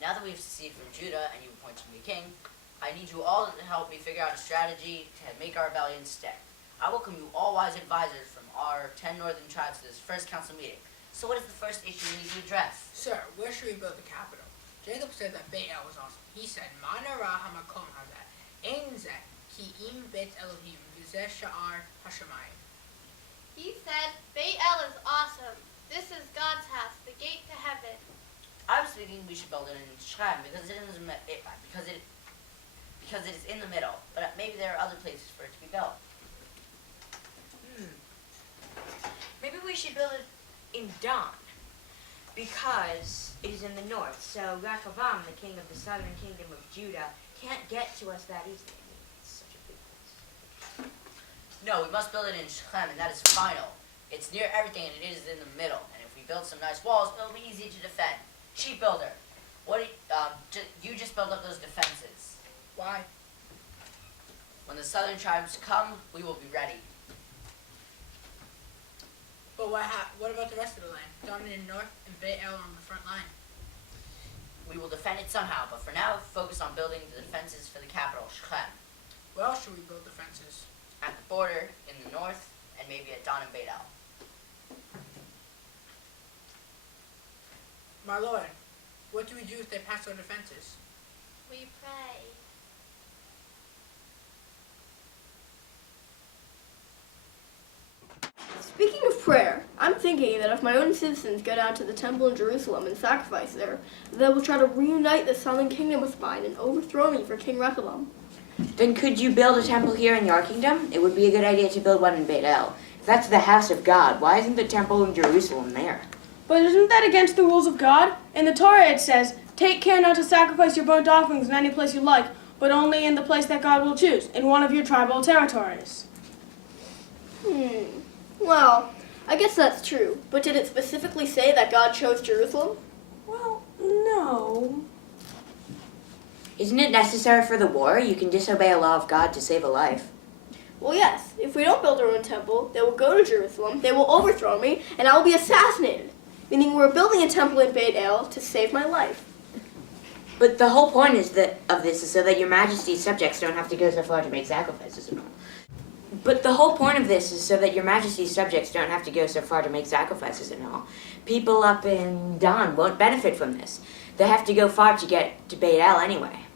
Now that we've seceded from Judah and you've appointed me king, I need you all to help me figure out a strategy to make our rebellion stick. I welcome you all wise advisors from our 10 northern tribes to this first council meeting. So what is the first issue we need to address? Sir, where should we build the capital? Jacob said that Beit El was awesome. He said, Manara hamakom hazeh, ein zeh, ki im Beit Elohim, v'zeh sha'ar hashemayim. He said, Beit El is awesome. This is God's house, the gate to heaven. I was thinking we should build it in Shechem because it is in the middle, but maybe there are other places for it to be built. Maybe we should build it in Dan, because it is in the north. So Rehoboam, the king of the southern kingdom of Judah, can't get to us that easily. I mean, it's such a big place. No, we must build it in Shechem, and that is final. It's near everything, and it is in the middle. And if we build some nice walls, it'll be easy to defend. Sheep builder, you just build up those defenses. Why? When the southern tribes come, we will be ready. But what about the rest of the land? Dan in the north and Beit El on the front line. We will defend it somehow, but for now, focus on building the defenses for the capital, Shechem. Where else should we build defenses? At the border, in the north, and maybe at Dan and Beit El. My lord, what do we do if they pass our defenses? We pray. Speaking of prayer, I'm thinking that if my own citizens go down to the temple in Jerusalem and sacrifice there, they will try to reunite the southern kingdom with mine and overthrow me for King Rehoboam. Then could you build a temple here in your kingdom? It would be a good idea to build one in Beit El. If that's the house of God, why isn't the temple in Jerusalem there? But isn't that against the rules of God? In the Torah it says, take care not to sacrifice your burnt offerings in any place you like, but only in the place that God will choose, in one of your tribal territories. Well, I guess that's true. But did it specifically say that God chose Jerusalem? Well, no. Isn't it necessary for the war? You can disobey a law of God to save a life. Well, yes. If we don't build our own temple, they will go to Jerusalem, they will overthrow me, and I will be assassinated. Meaning we're building a temple in Beit El to save my life. But the whole point of this is so that your majesty's subjects don't have to go so far to make sacrifices and all. People up in Dan won't benefit from this. They have to go far to get to Beit El anyway.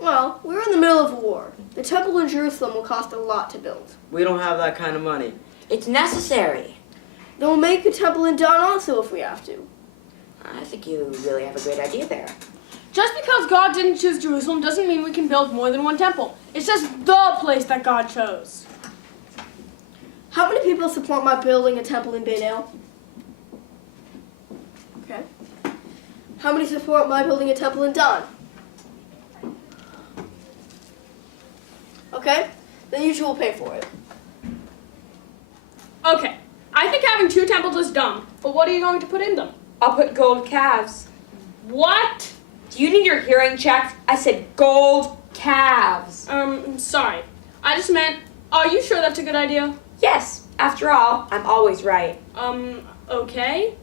Well, we're in the middle of a war. The temple in Jerusalem will cost a lot to build. We don't have that kind of money. It's necessary. Then we'll make a temple in Dan also if we have to. I think you really have a great idea there. Just because God didn't choose Jerusalem doesn't mean we can build more than one temple. It's just the place that God chose. How many people support my building a temple in Beit El? Okay. How many support my building a temple in Dan? Okay, then you two will pay for it. Okay, I think having two temples is dumb, but what are you going to put in them? I'll put gold calves. What? Do you need your hearing checked? I said gold calves. Sorry. I just meant, are you sure that's a good idea? Yes, after all, I'm always right. Okay.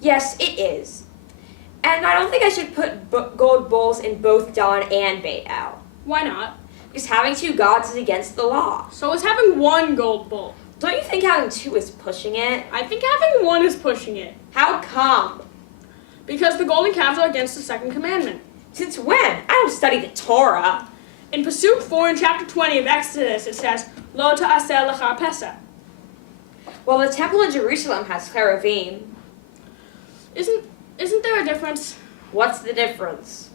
Yes, it is. And I don't think I should put gold bulls in both Dan and Beit El. Why not? Because having two gods is against the law. So is having one gold bull. Don't you think having two is pushing it? I think having one is pushing it. How come? Because the golden calves are against the second commandment. Since when? I don't study the Torah. In Pasuk 4 in chapter 20 of Exodus, it says, Lo ta'aseh lecha pesah. Well, the temple in Jerusalem has cherubim. Isn't there a difference? What's the difference?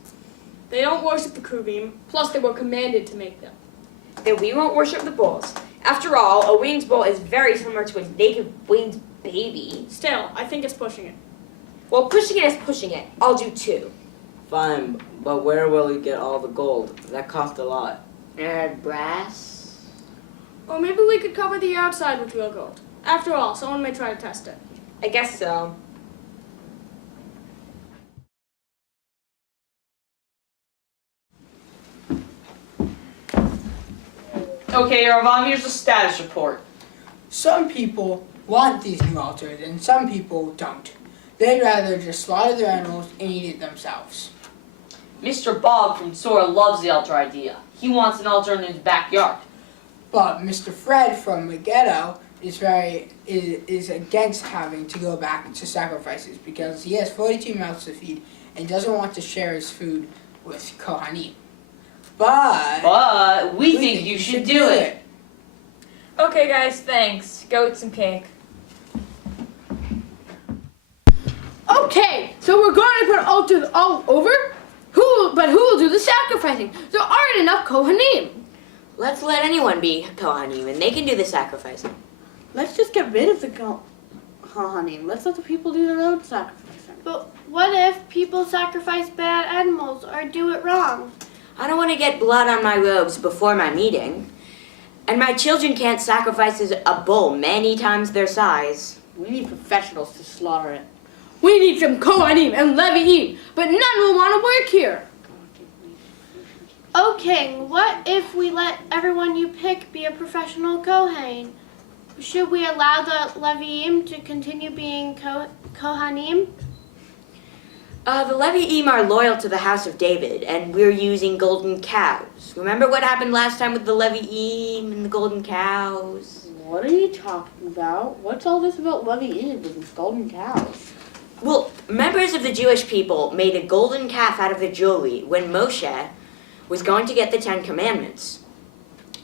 They don't worship the cherubim, plus they were commanded to make them. Then we won't worship the bulls. After all, a winged bull is very similar to a naked winged baby. Still, I think it's pushing it. Well, pushing it is pushing it. I'll do two. Fine, but where will we get all the gold? That cost a lot. Brass? Or maybe we could cover the outside with real gold. After all, someone may try to test it. I guess so. Okay, Yaravam, here's the status report. Some people want these new altars and some people don't. They'd rather just slaughter their animals and eat it themselves. Mr. Bob from Sora loves the altar idea. He wants an altar in his backyard. But Mr. Fred from the ghetto is against having to go back to sacrifices because he has 42 mouths to feed and doesn't want to share his food with Kohanim. But we think you should do it. Okay, guys, thanks. Go eat some cake. Okay, so we're going to put altars all over? But who will do the sacrificing? There aren't enough Kohanim. Let's let anyone be Kohanim, and they can do the sacrificing. Let's just get rid of the Kohanim. Let's let the people do their own sacrificing. But what if people sacrifice bad animals or do it wrong? I don't want to get blood on my robes before my meeting. And my children can't sacrifice a bull many times their size. We need professionals to slaughter it. We need some Kohanim and Levi'im, but none will want to work here. Oh, King, what if we let everyone you pick be a professional Kohen? Should we allow the Levi'im to continue being Kohanim? The Levi'im are loyal to the house of David, and we're using golden cows. Remember what happened last time with the Levi'im and the golden cows? What are you talking about? What's all this about Levi'im and these golden cows? Well, members of the Jewish people made a golden calf out of their jewelry when Moshe was going to get the 10 Commandments.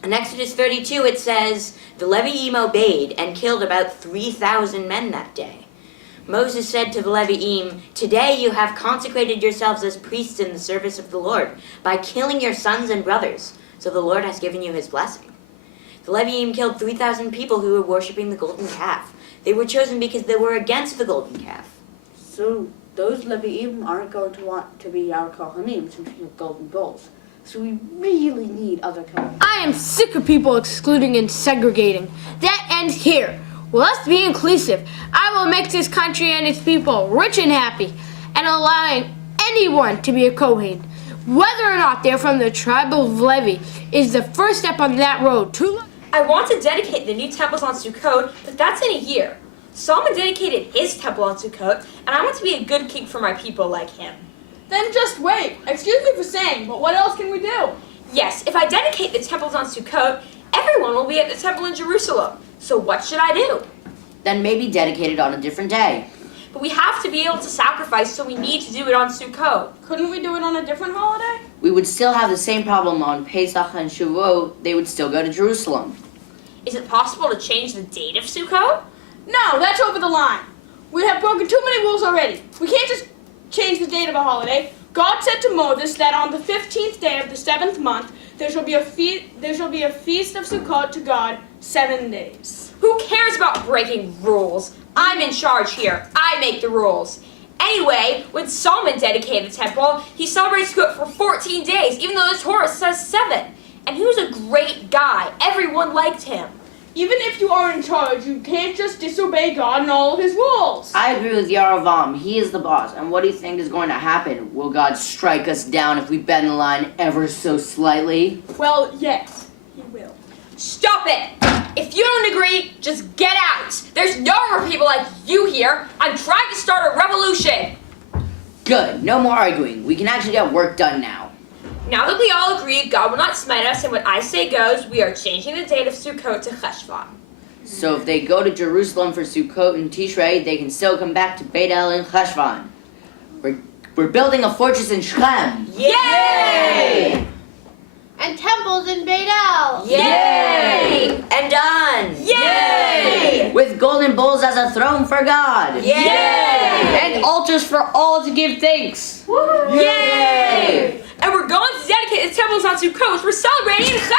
In Exodus 32, it says, the Levi'im obeyed and killed about 3,000 men that day. Moses said to the Levi'im, today you have consecrated yourselves as priests in the service of the Lord by killing your sons and brothers, so the Lord has given you his blessing. The Levi'im killed 3,000 people who were worshiping the golden calf. They were chosen because they were against the golden calf. So those Levi'im aren't going to want to be our Kohanim since we have golden bulls. So we really need other Kohanim. I am sick of people excluding and segregating. That ends here. Well, let's be inclusive. I will make this country and its people rich and happy, and allowing anyone to be a Kohen, whether or not they're from the tribe of Levi, is the first step on that road to... I want to dedicate the new temples on Sukkot, but that's in a year. Solomon dedicated his temple on Sukkot, and I want to be a good king for my people like him. Then just wait. Excuse me for saying, but what else can we do? Yes, if I dedicate the temples on Sukkot, everyone will be at the temple in Jerusalem. So what should I do? Then maybe dedicate it on a different day. But we have to be able to sacrifice, so we need to do it on Sukkot. Couldn't we do it on a different holiday? We would still have the same problem on Pesach and Shavuot. They would still go to Jerusalem. Is it possible to change the date of Sukkot? No, that's over the line. We have broken too many rules already. We can't just change the date of a holiday. God said to Moses that on the 15th day of the 7th month there shall be a feast of Sukkot to God 7 days. Who cares about breaking rules? I'm in charge here. I make the rules. Anyway, when Solomon dedicated the temple, he celebrated Sukkot for 14 days, even though the Torah says 7. And he was a great guy. Everyone liked him. Even if you are in charge, you can't just disobey God and all of his rules. I agree with Yaravam. He is the boss. And what do you think is going to happen? Will God strike us down if we bend the line ever so slightly? Well, yes, he will. Stop it! If you don't agree, just get out. There's no more people like you here. I'm trying to start a revolution. Good. No more arguing. We can actually get work done now. Now that we all agree God will not smite us and what I say goes, we are changing the date of Sukkot to Cheshvan. So if they go to Jerusalem for Sukkot and Tishrei, they can still come back to Beit El and Cheshvan. We're building a fortress in Shechem. Yay! And temples in Beit El. Yay! And done! Yay! With golden bulls as a throne for God. Yay! And altars for all to give thanks. Yay! And we're going to dedicate the temples on Sukkot. We're celebrating Cheshvan.